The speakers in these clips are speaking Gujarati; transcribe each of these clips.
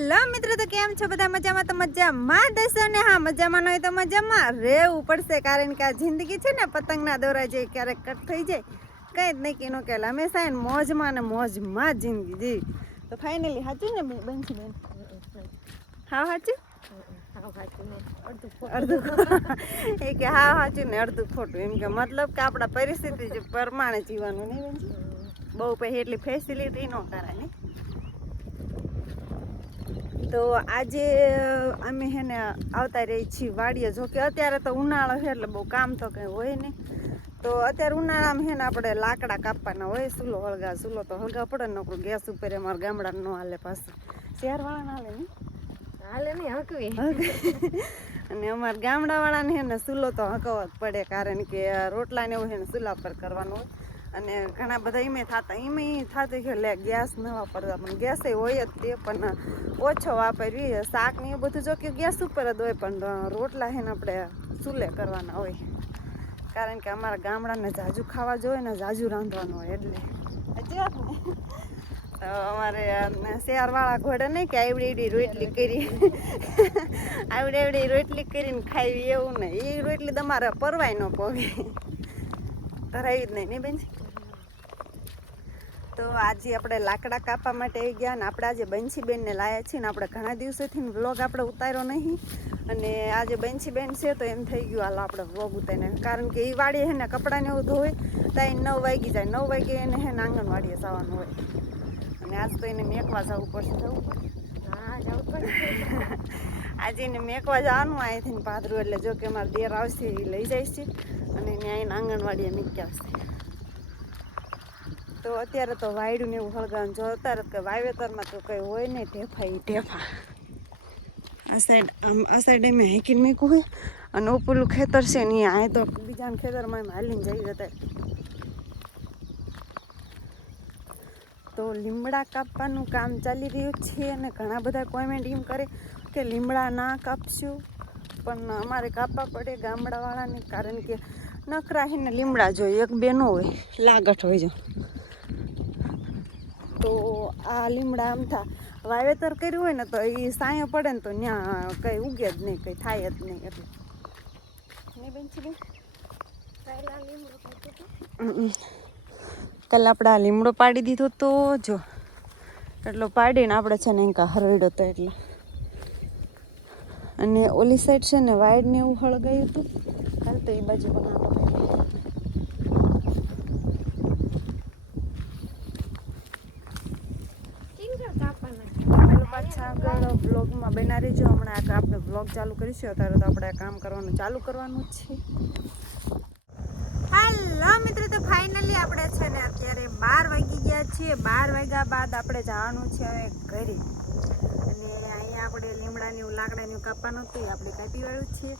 हेलो मित्रों, तो केम छो बधा मजामां? तो मजामां देशो ने हाँ मजामां न होय तो मजामां રહેવું પડશે, कारण કે આ જિંદગી છે ને પતંગના દોરા જેવી, ક્યારેક કટ થઈ જાય કંઈ જ નહીં નો કેલ હંમેશા એને મોજમાં ને મોજમાં જ જિંદગી જીવી. તો ફાઇનલી સાચું ને બનશી બેન? હા સાચું અડધું એ કે હા સાચું ને અડધું ખોટું, એમ કે મતલબ કે આપણા પરિસ્થિતિ પ્રમાણે જીવવાનું નહીં બેનજી. બહુ પછી એટલી ફેસિલિટી ન કરાય ને. તો આજે અમે હે ને આવતા રહી છીએ વાડીએ. જો કે અત્યારે તો ઉનાળો છે એટલે બહુ કામ તો કંઈ હોય નહીં. તો અત્યારે ઉનાળામાં છે ને આપણે લાકડા કાપવાના હોય, ચૂલો તો હળગાવ પડે ને. નકરું ગેસ ઉપર અમારા ગામડાને ન હાલે, પાછું શહેરવાળાને હાલે નહીં હકવી. અને અમારા ગામડાવાળાને છે ને ચૂલો તો હકવવો જ પડે, કારણ કે રોટલાને એવું છે ને ચૂલા પર કરવાનું હોય. અને ઘણા બધા એમ થતું કે લે ગેસ ન વાપરતા, પણ ગેસ હોય જ તે, પણ ઓછો વાપરવી. શાક ને એ બધું જો કે ગેસ ઉપર જ હોય, પણ રોટલા છે ને આપણે ચૂલે કરવાના હોય, કારણ કે અમારા ગામડાને જાજુ ખાવા જોઈએ ને જાજુ રાંધવાનું હોય. એટલે હજી વાત ને અમારે શહેરવાળા ઘોડે નહીં કે આવડી એવડી રોટલી કરી આવડી એવડી રોટલી કરીને ખાવી, એવું નહીં. એ રોટલી તમારે પરવાય ન પોગે, ધરાવી જ નહીં બેન. તો આજે આપણે લાકડા કાપવા માટે આવી ગયા, અને આપણે આજે બંસીબેનને લાવ્યા છીએ. ને આપણે ઘણા દિવસોથી વ્લોગ આપણે ઉતાર્યો નહીં, અને આજે બંસીબેન છે તો એમ થઈ ગયું હાલો આપણે વ્લોગ ઉતારીને, કારણ કે એ વાડીએ છે ને કપડાને એવું ધોય ત્યાં 9 વાગી જાય. 9 વાગે એને છે ને આંગણવાડીએ જવાનું હોય, અને આજ તો એને મેકવા જવું પડશે. હા જવું પડે. આજે એને મેકવા જવાનું અહીંથી પાદરું, એટલે જો કે અમારા દેર આવશે એ લઈ જાય છે, અને એને આવીને આંગણવાડીએ મૂકી આવશે. તો અત્યારે તો વાયડું ને એવું હળગાવાનું જો અત્યારે કે વાવેતરમાં તો કંઈ હોય નહીં, ઢેફા. આ સાઈડ એમ હેકીને મૂકવું હોય, અને ઉપરલું ખેતર છે ને અહીં તો બીજાના ખેતરમાં એમ હાલીને જઈ જતા. તો લીમડા કાપવાનું કામ ચાલી રહ્યું છે, અને ઘણા બધા કોમેન્ટ એમ કરે કે લીમડા ના કાપશું, પણ અમારે કાપવા પડે ગામડાવાળાને, કારણ કે નકરા ને લીમડા જોઈએ, એક બે ન હોય, લાગઠ હોય. જો તો આ લીમડા આમ વાવેતર કર્યું હોય ને તો એ સાયો પડે ને તો ત્યાં કંઈ ઉગે જ નહીં, કંઈ થાય જ નહીં. એટલે નહીં બેન છે કાલે આપણે આ લીમડો પાડી દીધો તો જો એટલો પાડીને આપણે છે ને એંકા હરવેડો હતો એટલે. અને ઓલી સાઈડ છે ને વાયરને એવું હળગાયું હતું, હાલ તો એ બાજુ બનાવવા પાછા આગળ વ્લોગમાં બના રહીજો. હમણાં આપણે વ્લોગ ચાલુ કરીશું. અત્યારે તો આપણે કામ કરવાનું ચાલુ કરવાનું જ છે. હાલો મિત્રો, તો ફાઇનલી આપણે છે ને અત્યારે 12 વાગી ગયા છીએ. 12 વાગ્યા બાદ આપણે જવાનું છે હવે ઘરે, અને અહીંયા આપણે લીમડાની લાકડાની કાપવાનું હતું, એ આપણે કાપી વાળ્યું છે.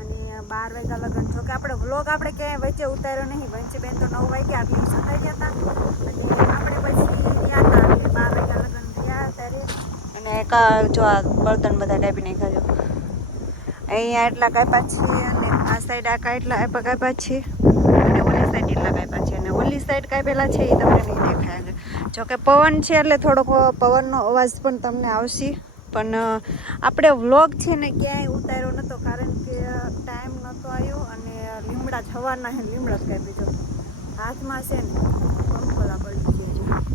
અને 12 વાગ્યા લગન જો કે આપણે વ્લોગ આપણે ક્યાંય વચ્ચે ઉતાર્યો નહીં. બંસીબેન તો 9 વાગ્યા આટલી સતાઈ ગયા હતા, અને આપણે પછી ગયા હતા એટલે 12 વાગ્યા લગન ગયા ત્યારે. અને જો આ બળતણ બધા કાપી નાખ્યા. જો અહીંયા એટલા કાપ્યા છે, અને આ સાઈડ આ એટલા કાપ્યા છે, અને ઓલી સાઈડ એટલા કાપ્યા છે, અને ઓલી સાઈડ કાપેલા છે એ તમને નહીં દેખાય. જોકે પવન છે એટલે થોડોક પવનનો અવાજ પણ તમને આવશે, પણ આપણે વ્લોગ છે ને ક્યાંય ઉતાર્યો નહોતો, કારણ કે ટાઈમ નહોતો આવ્યો. અને લીમડા સવારના છે લીમડા જ કાપી. જો હાથમાં છે ને પંખોલા પડી ગયા છે.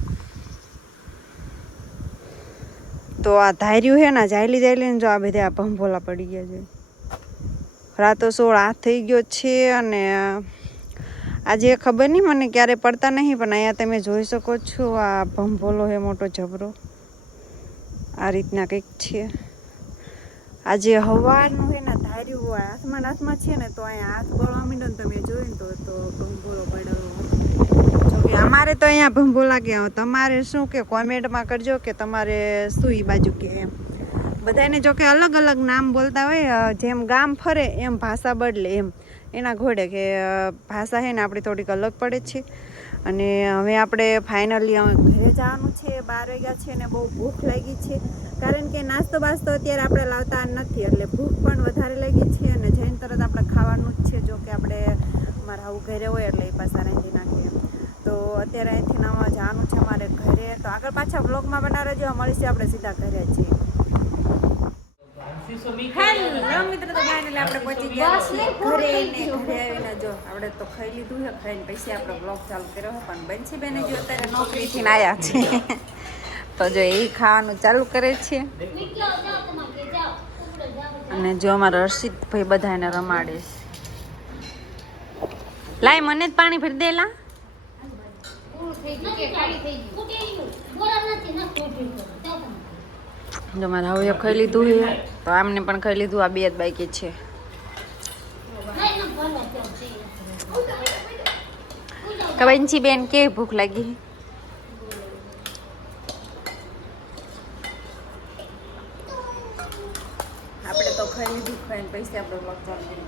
તો આ ધાર્યું છે ને જાયલી જો આ બધા આ ભંભોલા પડી ગયા છે. રાતો 16 હાથ થઈ ગયો છે, અને આજે ખબર નહીં મને ક્યારે પડતા નહીં, પણ અહીંયા તમે જોઈ શકો છો આ ભંભોલો છે મોટો જબરો. આ રીતના કંઈક છે. આજે હવાનું છે ને ધાર્યું હોય હાથમાં છે ને, તો અહીંયા હાથ બળવા માંડ્યો ને તમે જોયું ને તો ભંભોલો પડ્યો. જોકે અમારે તો અહીંયા ભંભોલા કે, તમારે શું કે કોમેન્ટમાં કરજો કે તમારે શું એ બાજુ કે એમ. બધાને જો કે અલગ અલગ નામ બોલતા હોય, જેમ ગામ ફરે એમ ભાષા બદલે, એમ એના ઘોડે કે ભાષા છે ને આપણી થોડીક અલગ પડે છે. અને હવે આપણે ફાઇનલી ઘરે જવાનું છે. 12 વાગ્યા છે ને બહુ ભૂખ લાગી છે, કારણ કે નાસ્તો બાસ્તો અત્યારે આપણે લાવતા નથી, એટલે ભૂખ પણ વધારે લાગી છે. અને જઈને તરત આપણે ખાવાનું જ છે. જો કે આપણે મારા આવું ઘરે હોય એટલે એ પાછા રાંધી નાખીએ. તો અત્યારે અહીંથી નાવા જવાનું છે અમારે ઘરે. તો આગળ પાછા વ્લોગમાં બનાવી રહેજો, મળીશું આપણે સીધા ઘરે છીએ. હેલો મિત્રો, તો ફાઇનલી આપણે પહોંચી ગયા છીએ ઘરે આવીને જો આપણે તો ખાઈ લીધું છે. ખાઈને પછી આપણે બ્લોગ ચાલુ કર્યો છે, પણ બંસીબેન જો અત્યારે નોકરીથી આવ્યા છે તો જો એ ખાવાનું ચાલુ કરે છે. અને જો અમારા હર્ષિતભાઈ બધાને રમાડે છે. લાય મને જ પાણી ભરી દેલા. જો મારે હવે ખાઈ લીધું છે તો આમને પણ ખાઈ લીધું. આ બે જ બાકી છે. કબંચી બેન કેવી ભૂખ લાગી? આપણે તો ખાઈ લીધું. ખાઈને પૈસા આપણે બ્લોગ ચાલુ કર્યો.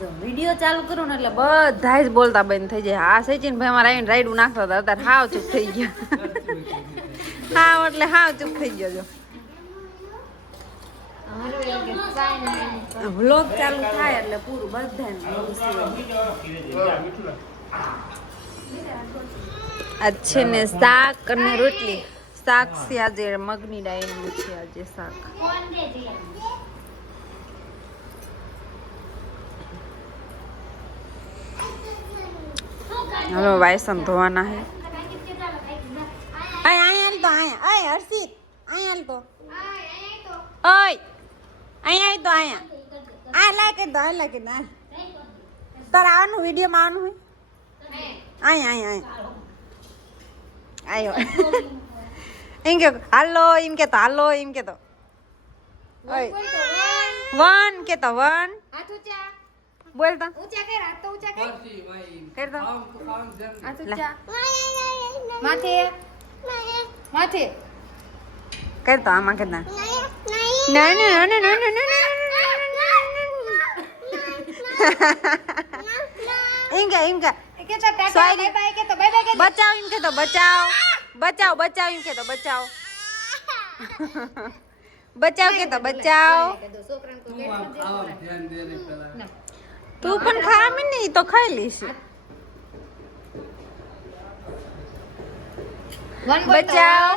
જો વિડીયો ચાલુ કરું ને એટલે બધા જ બોલતા બંધ થઈ જાય. હા સચિન ભાઈ અમારે આવીને રાઈડું નાખતા હતા, અત્યારે હાવ ચૂપ થઈ ગયા. હાવ એટલે હાવ ચૂપ થઈ ગયો. જો વ્લોગ ચાલુ થાય એટલે પૂરું બધાને. આજ છે ને શાક અને રોટલી. શાક છે આજે મગની દાળનું છે આજે શાક. હવે વાયસન ધોવાના હે. અહીંયા હાલ તો અહીંયા. અય હર્ષિત અહીંયા હાલ તો. ઓય અહીંયા આવી તો અહીંયા. આ લાય કે દો લાય કે ના. તારે આવવાનું વિડીયોમાં આવવાનું હોય. અહીંયા અહીંયા અહીંયા. આયો એમ કે હાલો એમ કે તો હાલો એમ કે તો. વન કે તો વન. બોલ તો ઊંચા કર. હાથ તો ઊંચા કર. કર દો. હાથ ઊંચા. માથે માથે કર તો. આમાં કર ના. ના ના ના ના ના ના. ઇંગે ઇંગે કે તો ટાટા બાય બાય કે તો બાય બાય કે બચાવ એમ કે તો બચાવ. બચાવ બચાવ એમ કે તો બચાવ. બચાવ કે તો બચાવ. તું પણ ખામી નહીં તો ખાઈ લઈશ. બચાવ.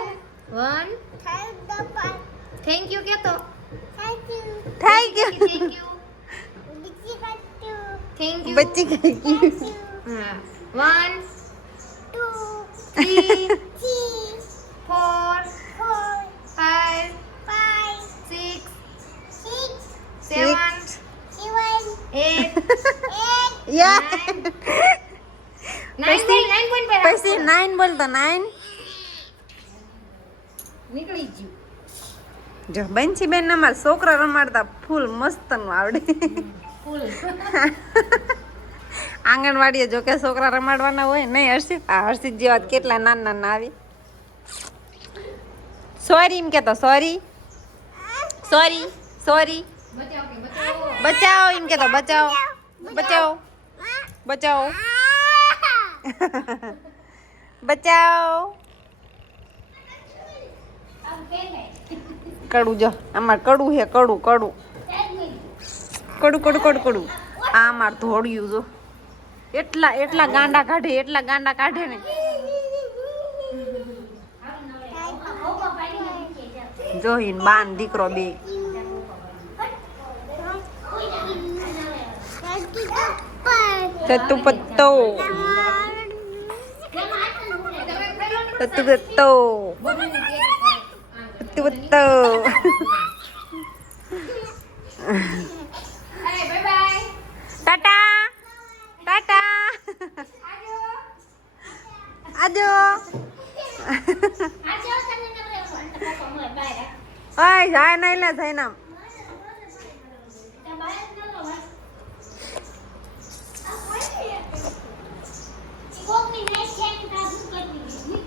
વન થેન્ક યુ કે તો. થેન્ક યુ થેન્ક યુ બચ્ચી ગઈ. 1 2 3 4 5 6 7 8 યા પછી 9 બોલ તો 9 નીકળી ગયું. જો બંસી બેન અમારા છોકરા રમાડતા ફૂલ મસ્ત નું આવડે. આંગણવાડીએ જો કે છોકરા રમાડવાના હોય નહીં. હર્ષિત આ હર્ષિત જેવા કેટલા નાના નાના આવી. સોરી એમ કેતો સોરી સોરી સોરી. બચાવો એમ કેતો બચાવો બચાવો બચાવો બચાવો. કડું જો અમાર કડું હે કડું કડું કડું કડું કડું કડું. આ અમાર ધોળિયું જો એટલા એટલા ગાંડા કાઢે એટલા ગાંડા કાઢે ને. જોહીન બાન દીકરો બે. તત્તુ પત્તો તત્તુ પત્તો તત્તુ પત્તો. ટાટા ટાટા આજો. ઓય જાય નહીં લે જઈને.